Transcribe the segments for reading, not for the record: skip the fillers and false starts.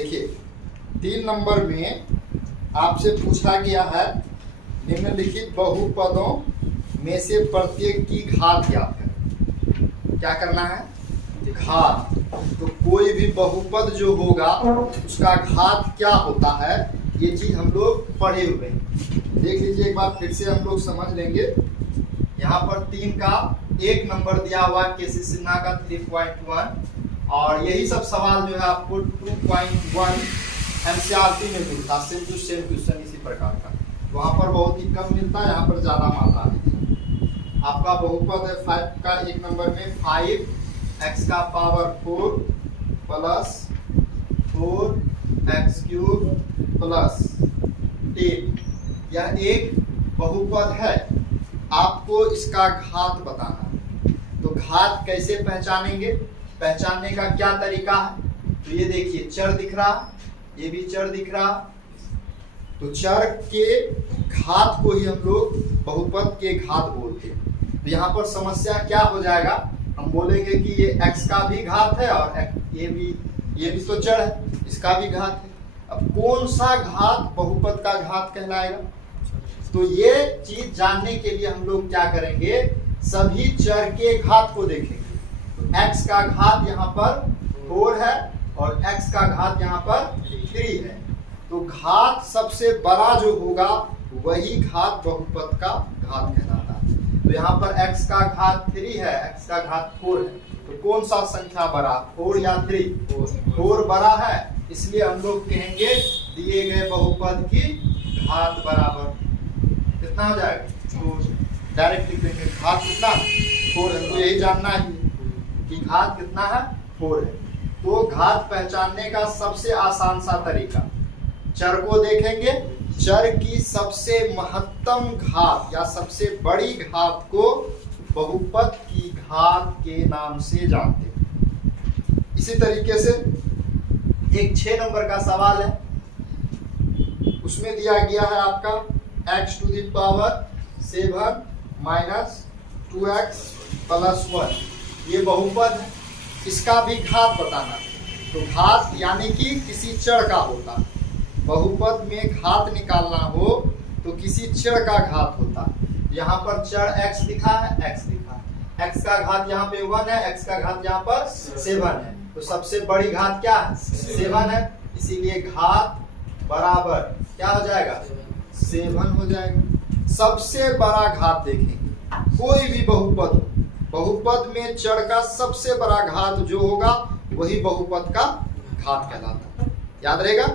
देखिए 3 नंबर में आपसे पूछा गया है निम्नलिखित बहुपदों में से प्रत्येक की घात ज्ञात करें। क्या करना है? घात। तो कोई भी बहुपद जो होगा उसका घात क्या होता है, ये चीज हम लोग पढ़े हुए हैं। देख लीजिए एक बार फिर से हम लोग समझ लेंगे। यहाँ पर 3 का 1 नंबर दिया हुआ है, केसी सिन्हा का 3.1, और यही सब सवाल जो है आपको 2.1 एनसीईआरटी में मिलता, सेम टू सेम क्वेश्चन इसी प्रकार का। वहाँ पर बहुत ही कम मिलता है, यहाँ पर ज्यादा मात्रा है। आपका बहुपद है 5 का 1 नंबर में 5x का पावर 4 प्लस 4x³ प्लस 10। यह एक बहुपद है, आपको इसका घात बताना है। तो घात कैसे पहचानेंगे? पहचानने का क्या तरीका है? तो ये देखिए चर दिख रहा, ये भी चर दिख रहा। तो चर के घात को ही हम लोग बहुपद के घात बोलते हैं। तो यहाँ पर समस्या क्या हो जाएगा, हम बोलेंगे कि ये x का भी घात है और ये भी तो चर है, इसका भी घात है। अब कौन सा घात बहुपद का घात कहलाएगा? तो ये चीज जानने के लिए हम लोग क्या करेंगे, सभी चर के घात को देखेंगे। तो x का घात यहाँ पर 4 है और x का घात यहाँ पर 3 है। तो घात सबसे बड़ा जो होगा वही घात बहुपद का घात कहलाता है। तो यहाँ पर x का घात 3 है, x का घात 4 है। तो कौन सा संख्या बड़ा, 4 या 3? 4 बड़ा है, इसलिए हम लोग कहेंगे दिए गए बहुपद की घात बराबर कितना हो जाएगा? 4। डायरेक्ट लिख देंगे घात कितना? 4 है। तो यही जानना है कि घात कितना है? 4 है। तो घात पहचानने का सबसे आसान सा तरीका, चर को देखेंगे, चर की सबसे महत्तम घात या सबसे बड़ी घात को बहुपद की घात के नाम से जानते हैं। इसी तरीके से एक 6 नंबर का सवाल है, उसमें दिया गया है आपका x⁻7 माइनस 2x प्लस 1। ये बहुपद है, इसका भी घात बताना। तो घात यानी कि किसी चर का होता है। बहुपद में घात निकालना हो तो किसी चर का घात होता है। यहाँ पर चर x लिखा है, x लिखा है, x का घात यहाँ पे 1 है, x का घात यहाँ पर 7 है। तो सबसे बड़ी घात क्या है? 7 है, इसीलिए घात बराबर क्या हो जाएगा? 7 हो जाएगा। सबसे बड़ा घात देखेंगे, कोई भी बहुपद, बहुपद में चर का सबसे बड़ा घात जो होगा वही बहुपद का घात कहलाता है। याद रहेगा?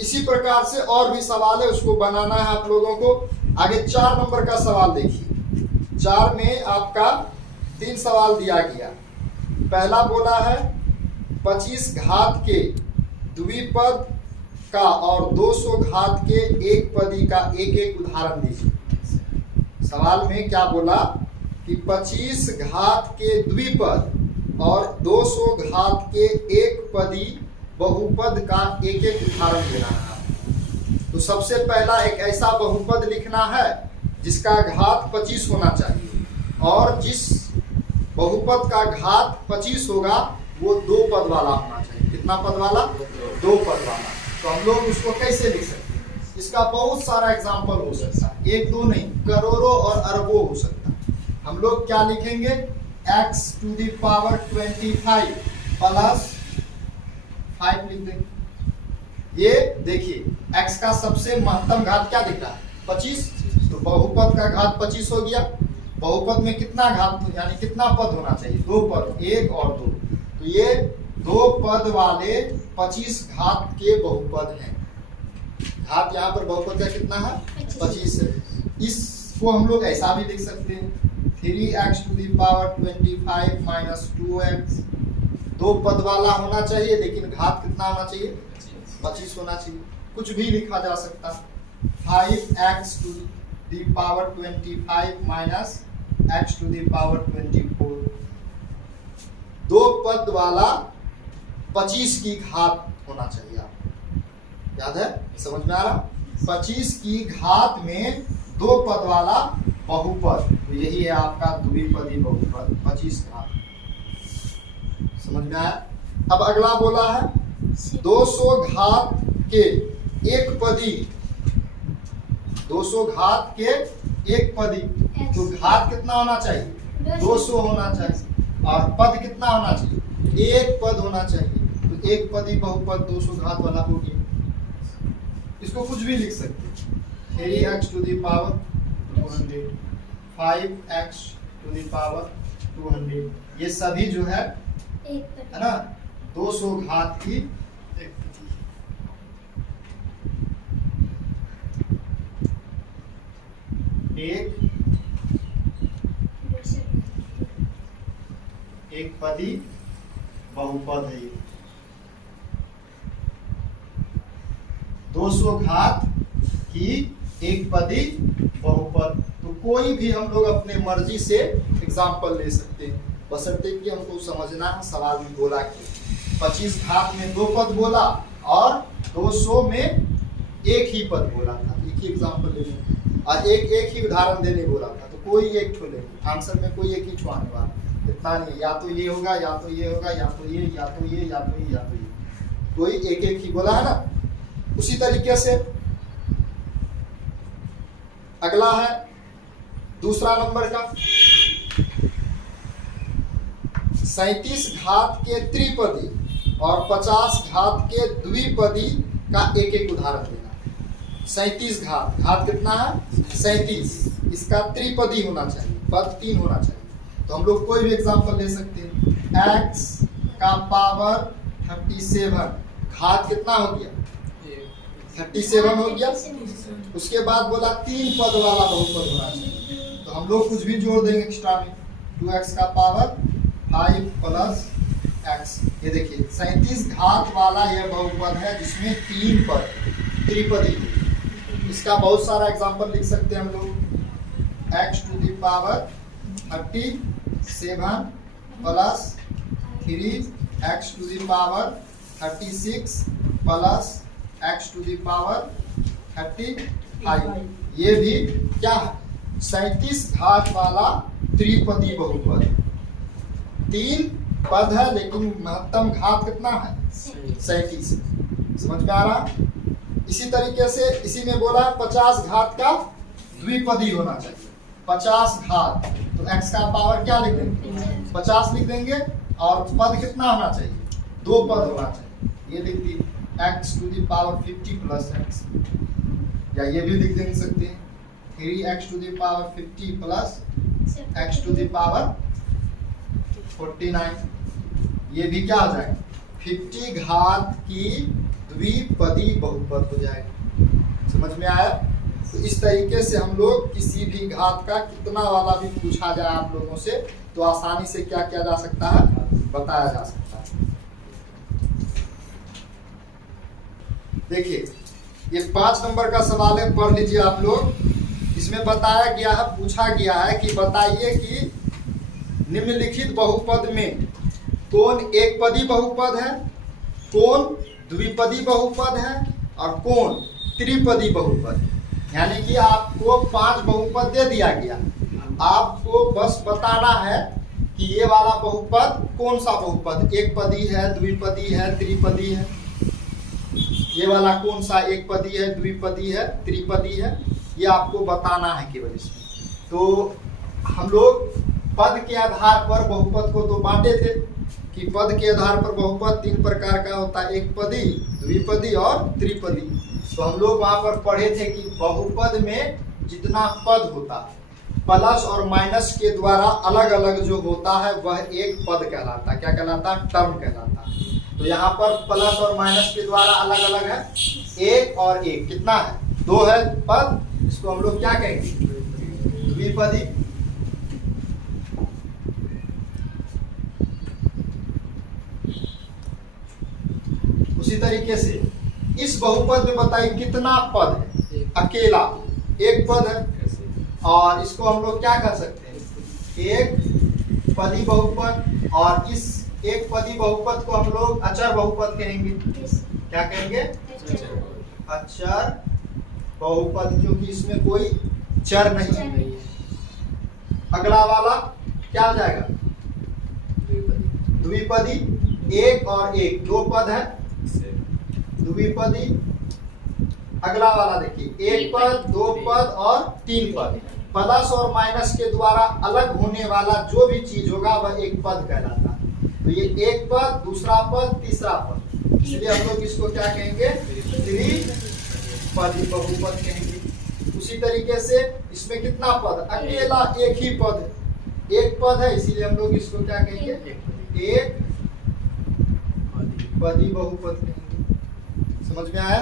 इसी प्रकार से और भी सवाल है, उसको बनाना है आप लोगों को। आगे 4 नंबर का सवाल देखिए। 4 में आपका 3 सवाल दिया गया। पहला बोला है 25 घात के द्विपद का और 200 घात के एक पदी का एक एक उदाहरण दीजिए। सवाल में क्या बोला कि 25 घात के द्विपद और 200 घात के एक पदी बहुपद का एक एक उदाहरण देना है। तो सबसे पहला एक ऐसा बहुपद लिखना है जिसका घात 25 होना चाहिए, और जिस बहुपद का घात 25 होगा वो 2 पद वाला होना चाहिए। कितना पद वाला? 2 पद वाला। तो हम लोग उसको कैसे लिख सकते हैं? इसका बहुत सारा एग्जाम्पल हो सकता है, 1-2 नहीं, करोड़ों और अरबों हो सकता है। हम लोग क्या लिखेंगे? x⁻25 प्लस 5 लिख देंगे। ये देखिए x का सबसे महत्तम घात क्या दिख रहा है? 25। तो बहुपद का घात 25 हो गया। बहुपद में कितना घात यानी कितना पद होना चाहिए? 2 पद, 1 और 2। तो ये 2 पद वाले 25 घात के बहुपद हैं। घात यहाँ पर बहुपद का कितना है? 25 है। इसको हम लोग ऐसा भी लिख सकते हैं 3x⁻25 माइनस 2x। 2 पद वाला होना चाहिए, लेकिन घात कितना होना चाहिए? 25 होना चाहिए। कुछ भी लिखा जा सकता है। 5x⁻25 minus x⁻24। 2 पद वाला 25 की घात होना चाहिए। आपको याद है? समझ में आ रहा? 25 की घात में 2 पद वाला बहुपद, तो यही है आपका द्विपदी बहुपद 25 घात। समझ में आया? अब अगला बोला है 200 घात के एक पदी, 200 घात के एक पदी, तो घात कितना होना चाहिए 200 होना चाहिए और पद कितना होना चाहिए एक पद होना चाहिए। तो एक पदी बहुपद 200 घात वाला हो गया। इसको कुछ भी लिख सकते हैं 3x to the power 200, 5x to the power 200, ये सभी जो है ना 200 घात की एक पदी बहुपद है। ये 200 घात की एक पदी बहुपद। तो कोई भी हम लोग अपने मर्जी से एग्जाम्पल ले सकते हैं, बशर्ते कि हमको समझना है सवाल में बोला कि 25 घात में 2 पद बोला और 200 में एक ही पद बोला था। एक ही एग्जाम्पल ले लेंगे और एक ही उदाहरण देने बोला था, तो कोई एक ठो लेंगे, आंसर में कोई एक ही ठो आने वाला, इतना नहीं, या तो ये होगा या तो ये होगा या तो ये या तो ये या तो ये या तो ये, कोई एक ही बोला है ना। उसी तरीके से अगला है दूसरा नंबर का 37 घात के त्रिपदी और 50 घात के द्विपदी का एक उदाहरण देना। 37 घात, घात कितना है 37, इसका त्रिपदी होना चाहिए, पद 3 होना चाहिए। तो हम लोग कोई भी एग्जांपल ले सकते हैं, x का पावर 37, घात कितना हो गया 37 हो गया। उसके बाद बोला 3 पद वाला बहुपद होना चाहिए, तो हम लोग कुछ भी जोड़ देंगे एक्स्ट्रा में, 2x का पावर 5 प्लस x। ये देखिए 37 घात वाला यह बहुपद है जिसमें 3 पद त्रिपदी। इसका बहुत सारा एग्जांपल लिख सकते हैं हम लोग, x to the power 37 plus 3x to the power 36 plus x to the power 35। ये भी क्या है 37 घात वाला त्रिपदी बहुपद। 3 पद है लेकिन महत्तम घात कितना है 37। समझ में आ रहा। इसी तरीके से इसी में बोला 50 घात का द्विपदी होना चाहिए। 50 घात, तो x का पावर क्या लिख देंगे 50 लिख देंगे और पद कितना होना चाहिए 2 पद होना चाहिए। ये लिख दी x to the power 50 plus x, या ये भी लिख दे सकते हैं 3x to the power 50 plus x to the power 49। ये भी क्या हो जाएगा 50 घात की द्विपदी बहुपद हो जाएगा। समझ में आया। तो इस तरीके से हम लोग किसी भी घात का कितना वाला भी पूछा जाए आप लोगों से तो आसानी से क्या किया जा सकता है बताया जा सकता है। देखिए ये 5 नंबर का सवाल है, पढ़ लीजिए आप लोग। इसमें बताया गया है, पूछा गया है कि बताइए कि निम्नलिखित बहुपद में कौन एक पदी बहुपद है, कौन द्विपदी बहुपद है और कौन त्रिपदी बहुपद है। यानी कि आपको 5 बहुपद दे दिया गया, आपको बस बताना है कि ये वाला बहुपद कौन सा बहुपद, एक पदी है, द्विपदी है, त्रिपदी है। ये वाला कौन सा एक पदी है, द्विपदी है, त्रिपदी है, ये आपको बताना है केवल इसमें। तो हम लोग पद के आधार पर बहुपद को तो बांटे थे कि पद के आधार पर बहुपद 3 प्रकार का होता है, एक पदी, द्विपदी और त्रिपदी। तो हम लोग वहां पर पढ़े थे कि बहुपद में जितना पद होता है प्लस और माइनस के द्वारा अलग अलग जो होता है वह एक पद कहलाता है। क्या कहलाता है टर्म कहलाता है। तो यहाँ पर प्लस और माइनस के द्वारा अलग अलग है, एक और एक कितना है 2 है पद, इसको हम लोग क्या कहेंगे द्विपदी। उसी तरीके से इस बहुपद में बताइए कितना पद है, अकेला एक पद है और इसको हम लोग क्या कर सकते हैं एक पदी बहुपद, और इस एक पदी बहुपद को हम लोग अचर बहुपद कहेंगे। क्या कहेंगे अचर बहुपद, क्योंकि इसमें कोई चर नहीं है। अगला वाला क्या हो जाएगा द्विपदी, एक और एक दो पद है, द्विपदी। अगला वाला देखिए, एक पद, दो पद और तीन पद। प्लस और माइनस के द्वारा अलग होने वाला जो भी चीज होगा वह एक पद कहलाता है। तो ये एक पद, दूसरा पद, तीसरा पद, इसलिए हम लोग इसको क्या कहेंगे? त्रिपदी बहुपद कहेंगे। उसी तरीके से इसमें कितना पद? अकेला एक ही पद है, एक पद है, इसीलिए हम लोग इसको क्या कहेंगे? एक पदी बहुपद कहेंगे। समझ में आया?